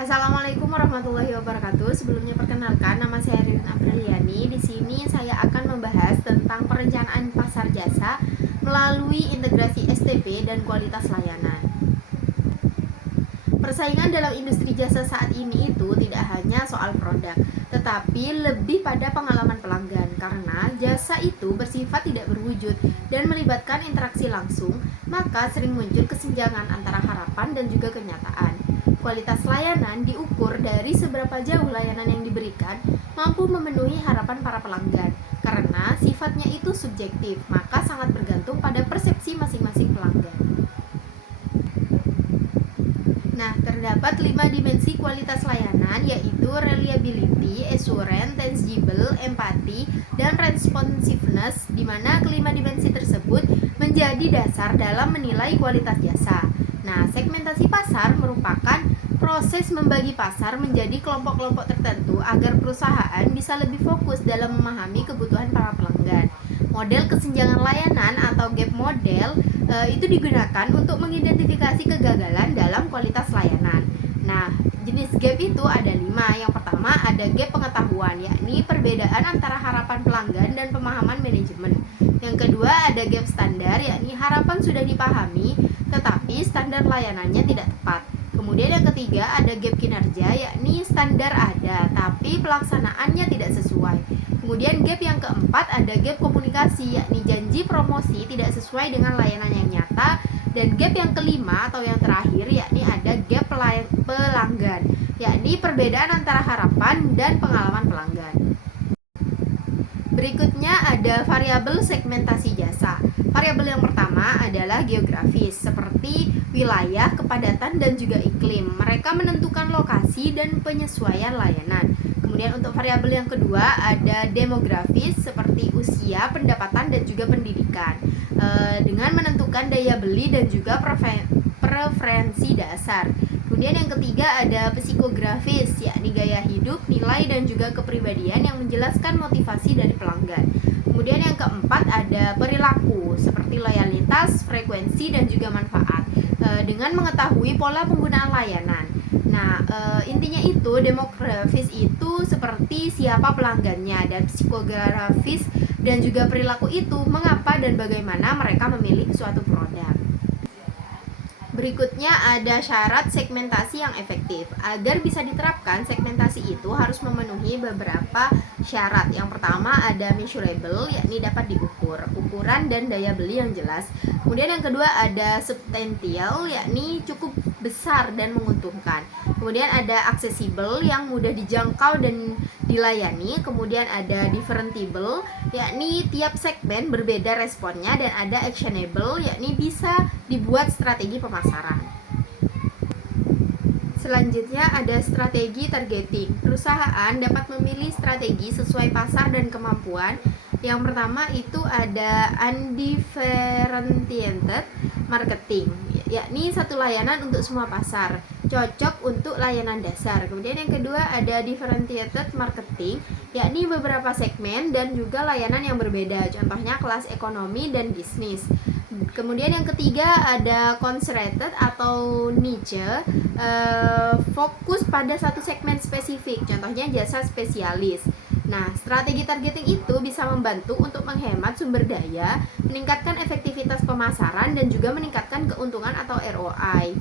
Assalamualaikum warahmatullahi wabarakatuh. Sebelumnya perkenalkan, nama saya Ririn Apriliani. Di sini saya akan membahas tentang perencanaan pasar jasa melalui integrasi STP dan kualitas layanan. Persaingan dalam industri jasa saat ini itu tidak hanya soal produk, tetapi lebih pada pengalaman pelanggan karena jasa itu bersifat tidak berwujud dan melibatkan interaksi langsung, maka sering muncul kesenjangan antara harapan dan juga kenyataan. Kualitas layanan diukur dari seberapa jauh layanan yang diberikan mampu memenuhi harapan para pelanggan. Karena sifatnya itu subjektif, maka sangat bergantung pada persepsi masing-masing pelanggan. Nah, terdapat 5 dimensi kualitas layanan, yaitu reliability, assurance, tangible, empathy, dan responsiveness, di mana kelima dimensi tersebut menjadi dasar dalam menilai kualitas jasa. Nah, segmentasi pasar merupakan proses membagi pasar menjadi kelompok-kelompok tertentu agar perusahaan bisa lebih fokus dalam memahami kebutuhan para pelanggan. Model kesenjangan layanan atau gap model itu digunakan untuk mengidentifikasi kegagalan dalam kualitas layanan. Nah, jenis gap itu ada 5. Yang pertama ada gap pengetahuan, yakni perbedaan antara harapan pelanggan dan pemahaman manajemen. Yang kedua ada gap standar, yakni harapan sudah dipahami tetapi standar layanannya tidak tepat. Kemudian yang ketiga ada gap kinerja, yakni standar ada tapi pelaksanaannya tidak sesuai. Kemudian gap yang keempat ada gap komunikasi, yakni janji promosi tidak sesuai dengan layanan yang nyata. Dan gap yang kelima atau yang terakhir yakni ada gap pelanggan, yakni perbedaan antara harapan dan pengalaman pelanggan. Berikutnya ada variabel segmentasi jasa. Variabel yang pertama adalah geografis, seperti wilayah, kepadatan, dan juga iklim. Mereka menentukan lokasi dan penyesuaian layanan. Kemudian untuk variabel yang kedua ada demografis, seperti usia, pendapatan, dan juga pendidikan, dengan menentukan daya beli dan juga preferensi dasar. Kemudian yang ketiga ada psikografis, yakni gaya hidup, nilai, dan juga kepribadian yang menjelaskan motivasi dari pelanggan. Kemudian yang keempat ada perilaku, seperti loyalitas, frekuensi, dan juga manfaat, dengan mengetahui pola penggunaan layanan. Nah, intinya itu demografis itu seperti siapa pelanggannya, dan psikografis dan juga perilaku itu mengapa dan bagaimana mereka memilih suatu produk. Berikutnya ada syarat segmentasi yang efektif. Agar bisa diterapkan, segmentasi itu harus memenuhi beberapa syarat. Yang pertama ada measurable, yakni dapat diukur, ukuran dan daya beli yang jelas. Kemudian yang kedua ada substantial, yakni cukup besar dan menguntungkan. Kemudian ada accessible, yang mudah dijangkau dan dilayani. Kemudian ada differentiable, yakni tiap segmen berbeda responnya. Dan ada actionable, yakni bisa dibuat strategi pemasaran. Selanjutnya ada strategi targeting. Perusahaan dapat memilih strategi sesuai pasar dan kemampuan. Yang pertama itu ada undifferentiated marketing, yakni satu layanan untuk semua pasar, cocok untuk layanan dasar. Kemudian yang kedua ada differentiated marketing, yakni beberapa segmen dan juga layanan yang berbeda, contohnya kelas ekonomi dan bisnis. Kemudian yang ketiga ada concentrated atau niche, fokus pada satu segmen spesifik, contohnya jasa spesialis. Nah, strategi targeting itu bisa membantu untuk menghemat sumber daya, meningkatkan efektivitas pemasaran, dan juga meningkatkan keuntungan atau ROI.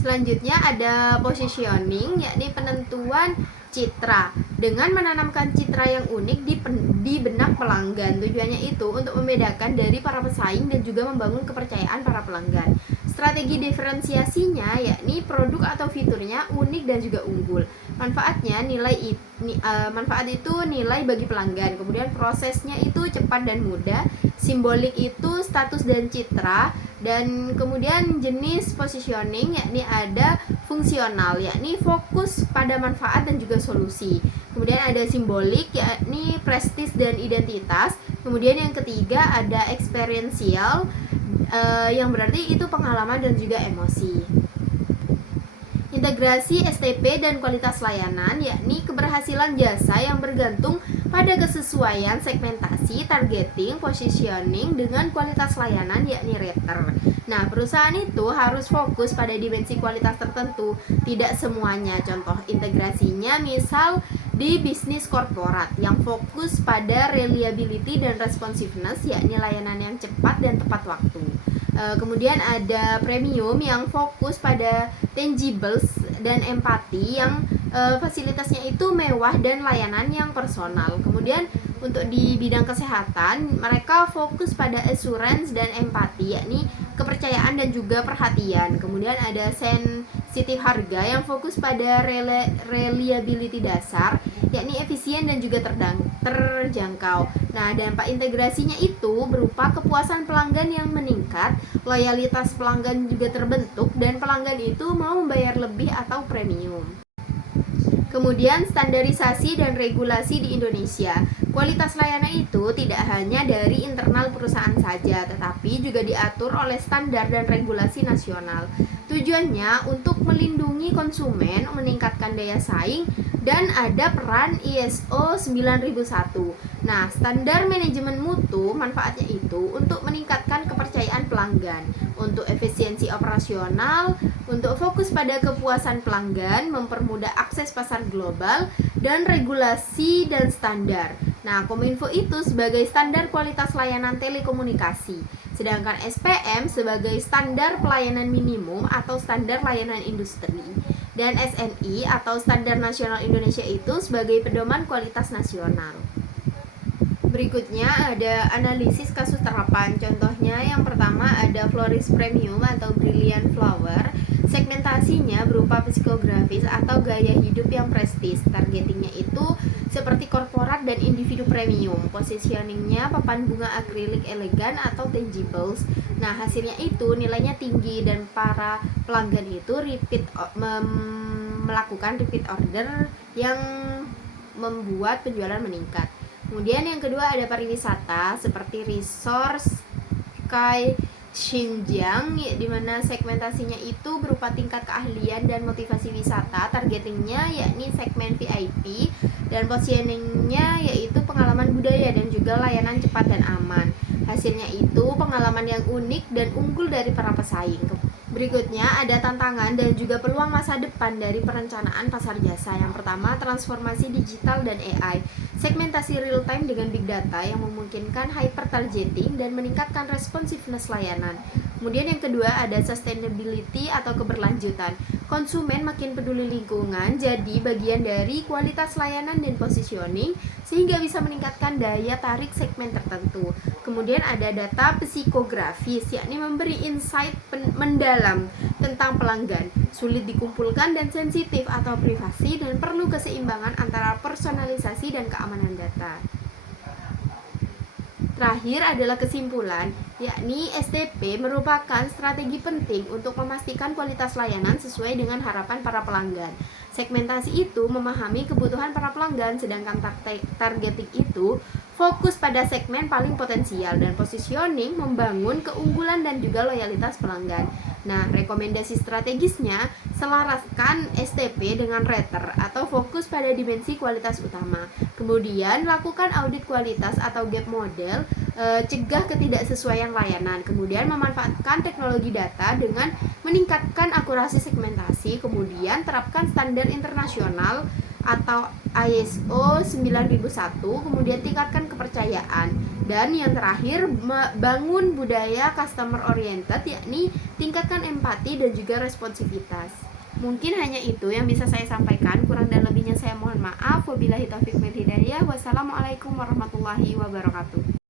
Selanjutnya ada positioning, yakni penentuan citra dengan menanamkan citra yang unik di benak pelanggan. Tujuannya itu untuk membedakan dari para pesaing dan juga membangun kepercayaan para pelanggan. Strategi diferensiasinya yakni produk atau fiturnya unik dan juga unggul. Manfaatnya manfaat itu nilai bagi pelanggan. Kemudian prosesnya itu cepat dan mudah. Simbolik itu status dan citra. Dan kemudian jenis positioning yakni ada fungsional, yakni fokus pada manfaat dan juga solusi. Kemudian ada simbolik, yakni prestis dan identitas. Kemudian yang ketiga ada experiential, yang berarti itu pengalaman dan juga emosi. Integrasi STP dan kualitas layanan, yakni keberhasilan jasa yang bergantung pada kesesuaian segmentasi, targeting, positioning dengan kualitas layanan yakni rater. Nah, perusahaan itu harus fokus pada dimensi kualitas tertentu, tidak semuanya. Contoh integrasinya misal di bisnis korporat yang fokus pada reliability dan responsiveness yakni layanan yang cepat dan tepat waktu. Kemudian ada premium yang fokus pada tangibles dan empati yang fasilitasnya itu mewah dan layanan yang personal. Kemudian untuk di bidang kesehatan mereka fokus pada assurance dan empati yakni kepercayaan dan juga perhatian. Kemudian ada sensitif harga yang fokus pada reliability dasar yakni efisien dan juga terjangkau. Nah, dampak integrasinya itu berupa kepuasan pelanggan yang meningkat, loyalitas pelanggan juga terbentuk dan pelanggan itu mau membayar lebih atau premium. Kemudian standarisasi dan regulasi di Indonesia. Kualitas layanan itu tidak hanya dari internal perusahaan saja, tetapi juga diatur oleh standar dan regulasi nasional. Tujuannya untuk melindungi konsumen, meningkatkan daya saing, dan ada peran ISO 9001. Nah, standar manajemen mutu manfaatnya itu untuk meningkatkan kepercayaan pelanggan, untuk efisiensi operasional, untuk fokus pada kepuasan pelanggan, mempermudah akses pasar global, dan regulasi dan standar. Nah, Kominfo itu sebagai standar kualitas layanan telekomunikasi, sedangkan SPM sebagai standar pelayanan minimum atau standar layanan industri, dan SNI atau standar nasional Indonesia itu sebagai pedoman kualitas nasional. Berikutnya ada analisis kasus terapan. Contohnya yang pertama ada Floris Premium atau Brilliant Flower. Segmentasinya berupa psikografis atau gaya hidup yang prestis. Targetingnya itu seperti korporat dan individu premium. Positioningnya papan bunga akrilik elegan atau tangibles. Nah, hasilnya itu nilainya tinggi dan para pelanggan itu melakukan repeat order yang membuat penjualan meningkat. Kemudian yang kedua ada pariwisata seperti Resource Sky Xinjiang, di mana segmentasinya itu berupa tingkat keahlian dan motivasi wisata. Targetingnya yakni segmen VIP dan positioningnya yaitu pengalaman budaya dan juga layanan cepat dan aman. Hasilnya itu pengalaman yang unik dan unggul dari para pesaing. Berikutnya ada tantangan dan juga peluang masa depan dari perencanaan pasar jasa. Yang pertama, transformasi digital dan AI. Segmentasi real time dengan big data yang memungkinkan hyper targeting dan meningkatkan responsiveness layanan. Kemudian yang kedua ada sustainability atau keberlanjutan. Konsumen makin peduli lingkungan, jadi bagian dari kualitas layanan dan positioning sehingga bisa meningkatkan daya tarik segmen tertentu. Kemudian ada data psikografis, yakni memberi insight mendalam tentang pelanggan, sulit dikumpulkan dan sensitif atau privasi dan perlu keseimbangan antara personalisasi dan keamanan data. Terakhir adalah kesimpulan, yakni STP merupakan strategi penting untuk memastikan kualitas layanan sesuai dengan harapan para pelanggan. Segmentasi itu memahami kebutuhan para pelanggan, sedangkan targeting itu fokus pada segmen paling potensial, dan positioning membangun keunggulan dan juga loyalitas pelanggan. Nah, rekomendasi strategisnya selaraskan STP dengan rater atau fokus pada dimensi kualitas utama. Kemudian lakukan audit kualitas atau gap model, cegah ketidaksesuaian layanan. Kemudian memanfaatkan teknologi data dengan meningkatkan akurasi segmentasi. Kemudian terapkan standar internasional atau ISO 9001, kemudian tingkatkan kepercayaan. Dan yang terakhir, bangun budaya customer oriented, yakni tingkatkan empati dan juga responsivitas. Mungkin hanya itu yang bisa saya sampaikan, kurang dan lebihnya saya mohon maaf. Wabillahi taufiq wal hidayah. Wassalamualaikum warahmatullahi wabarakatuh.